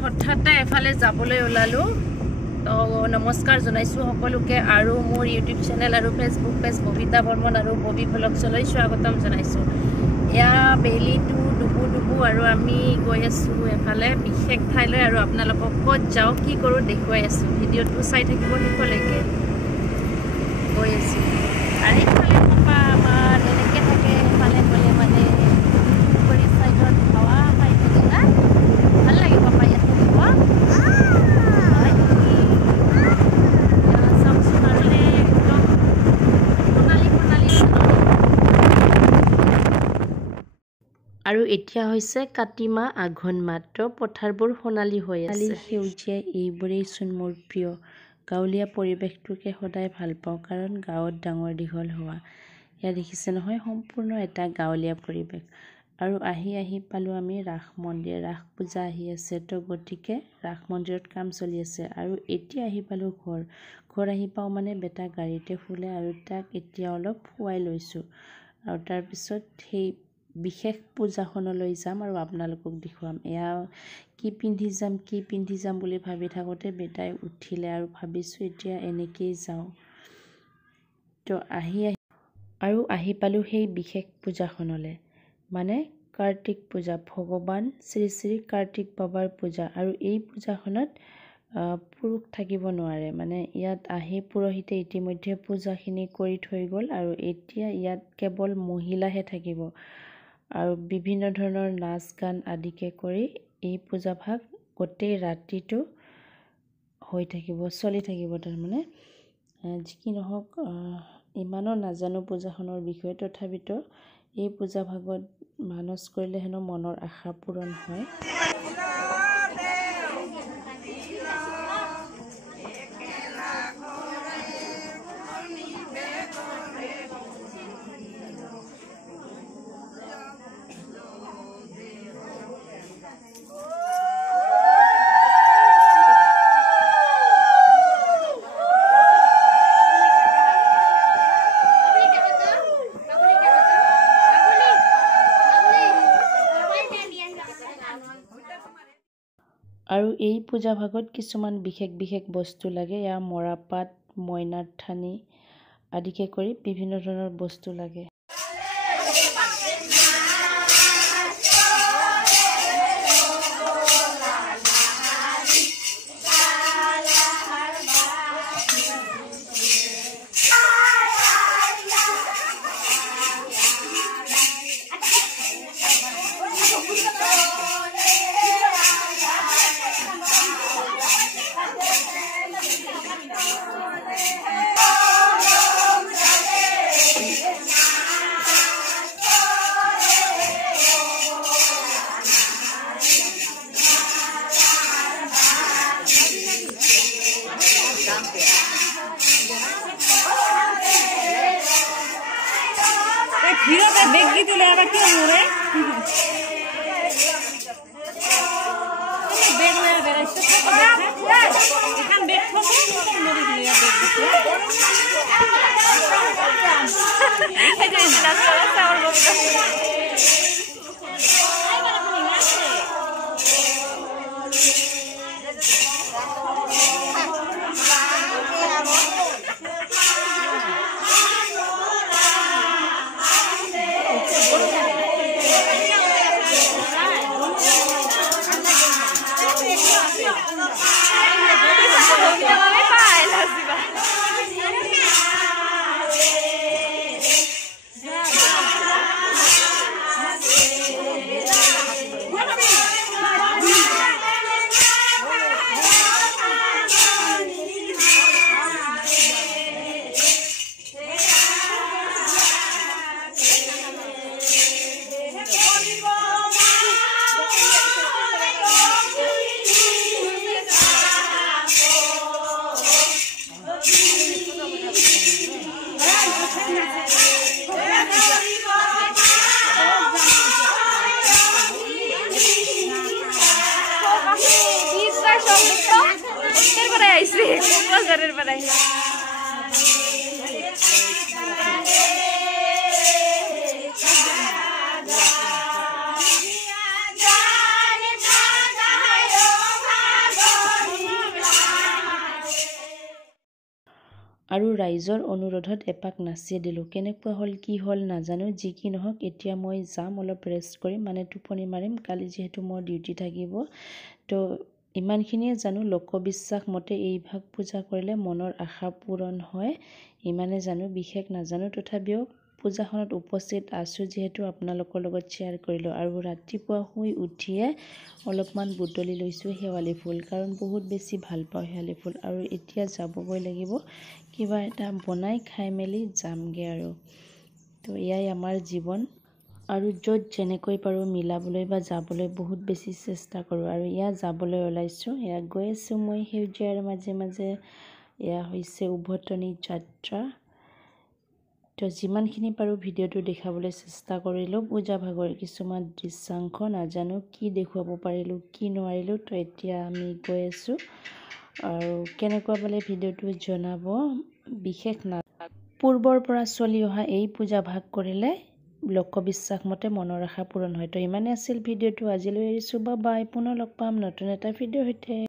হঠাতে এফালে যাবলৈ ওলালো তো নমস্কাৰ জনাইছো সকলোকে আৰু মোৰ ইউটিউব চেনেল আৰু ফেসবুক পেজ ববিতা বৰ্মন আৰু ববি ভ্লগছলৈ স্বাগতম জনাইছো। এয়া বেলিটো ডুবু আৰু আমি গৈ আছো এফালে বিশেষ ঠাইলৈ আৰু আপোনালোকক ক'ত যাও কি কৰো দেখুৱাই আছো। ভিডিঅটো চাই থাকিব শেষলৈকে। গৈ আছো আৰু ইফালে পাপা আমাৰ এনেকৈ থাকে এফালে গ'লে মানে পুখুৰী চাইডত হাৱা খাই থাকে না ভাল লাগে পাপা ইয়াত থাকিব। আৰু এতিয়া হৈছে কাতি মাহ আঘোণ মাহ তো পথাৰবোৰ সোণালী হৈ আছে। সেউজীয়া এইবোৰেই চোন মোৰ প্ৰিয়। গাঁৱলীয়া পৰিৱেশটোকে সদায় ভাল পাওঁ কাৰণ গাঁৱত ডাঙৰ দীঘল হোৱা। এয়া দেখিছে নহয় সম্পূৰ্ণ এটা গাঁৱলীয়া পৰিৱেশ। আৰু আহি পালোঁ আমি ৰাস মন্দিৰ। ৰাস পূজা আহি আছে তো গতিকে ৰাস মন্দিৰত কাম চলি আছে। আৰু এতিয়া আহি পালোঁ ঘৰ আহি পাওঁ মানে বেটা গাড়ীতে শুলে আৰু তাক এতিয়া অলপ শুৱাই লৈছোঁ। আৰু তাৰপিছত সেই বিশেষ পূজাখনলৈ যাম আৰু আপোনালোকক দেখুৱাম। এয়া কি পিন্ধি যাম বুলি ভাবি থাকোঁতে বেটাই উঠিলে আৰু ভাবিছোঁ এতিয়া এনেকেই যাওঁ। তো আহি পালোঁ সেই বিশেষ পূজাখনলৈ, মানে কাৰ্তিক পূজা, ভগৱান শ্ৰী শ্ৰী কাৰ্তিক বাবাৰ পূজা। আৰু এই পূজাখনত পুৰুষ থাকিব নোৱাৰে, মানে ইয়াত আহি পুৰোহিতে ইতিমধ্যে পূজাখিনি কৰি থৈ গ'ল আৰু এতিয়া ইয়াত কেৱল মহিলাহে থাকিব। আৰু বিভিন্ন ধৰণৰ নাচ গান আদিকে কৰি এই পূজাভাগ গোটেই ৰাতিটো চলি থাকিব। তাৰমানে যি কি নহওক ইমানো নাজানো পূজাখনৰ বিষয়ে, তথাপিতো এই পূজাভাগত মানস কৰিলে হেনো মনৰ আশা পূৰণ হয়। আৰু এই পূজা ভাগত কিছুমান বিশেষ বস্তু লাগে। এয়া মৰাপাট, মইনাৰ ঠানি আদিকে কৰি বিভিন্ন ধৰণৰ বস্তু লাগে। আৰু ৰাইজৰ অনুৰোধত এপাক নাচিয়ে দিলোঁ। কেনেকুৱা হ'ল কি হ'ল নাজানো, যি কি নহওক এতিয়া মই যাম, অলপ ৰেষ্ট কৰিম, মানে টোপনি মাৰিম। কালি যিহেতু মোৰ ডিউটি থাকিব, তো ইমানখিনিয়ে জানো লোকবিশ্বাস মতে এই ভাগ পূজা কৰিলে মনৰ আশা পূৰণ হয়, ইমানে জানো, বিশেষ নাজানো। তথাপিও পূজাখনত উপস্থিত আছোঁ যিহেতু আপোনালোকৰ লগত শ্বেয়াৰ কৰিলোঁ। আৰু ৰাতিপুৱা শুই উঠিয়ে অলপমান বুটলি লৈছোঁ শেৱালি ফুল, কাৰণ বহুত বেছি ভাল পাওঁ শেৱালি ফুল। আৰু এতিয়া যাবগৈ লাগিব, কিবা এটা বনাই খাই মেলি যামগৈ আৰু। তো এয়াই আমাৰ জীৱন, আৰু য'ত যেনেকৈ পাৰোঁ মিলাবলৈ বা যাবলৈ বহুত বেছি চেষ্টা কৰোঁ। আৰু এয়া যাবলৈ ওলাইছোঁ, এয়া গৈ আছোঁ মই সেউজীয়াৰ মাজে মাজে। এয়া হৈছে উভতনি যাত্ৰা। তো যিমানখিনি পাৰোঁ ভিডিঅ'টো দেখাবলৈ চেষ্টা কৰিলোঁ। পূজা ভাগৰ কিছুমান দৃশ্যাংশ, নাজানো কি দেখুৱাব পাৰিলোঁ কি নোৱাৰিলোঁ। তো এতিয়া আমি গৈ আছোঁ, আৰু কেনেকুৱা পালে ভিডিঅ'টো জনাব। বিশেষ পূৰ্বৰ পৰা চলি অহা এই পূজা ভাগ কৰিলে লোকবিশ্বাস মতে মনৰ আশা পূৰণ হয়। তো ইমানে আছিল ভিডিঅ'টো, আজিলৈ এৰিছোঁ, বা বাই। পুনৰ লগ পাম নতুন এটা ভিডিঅ'ৰ সৈতে।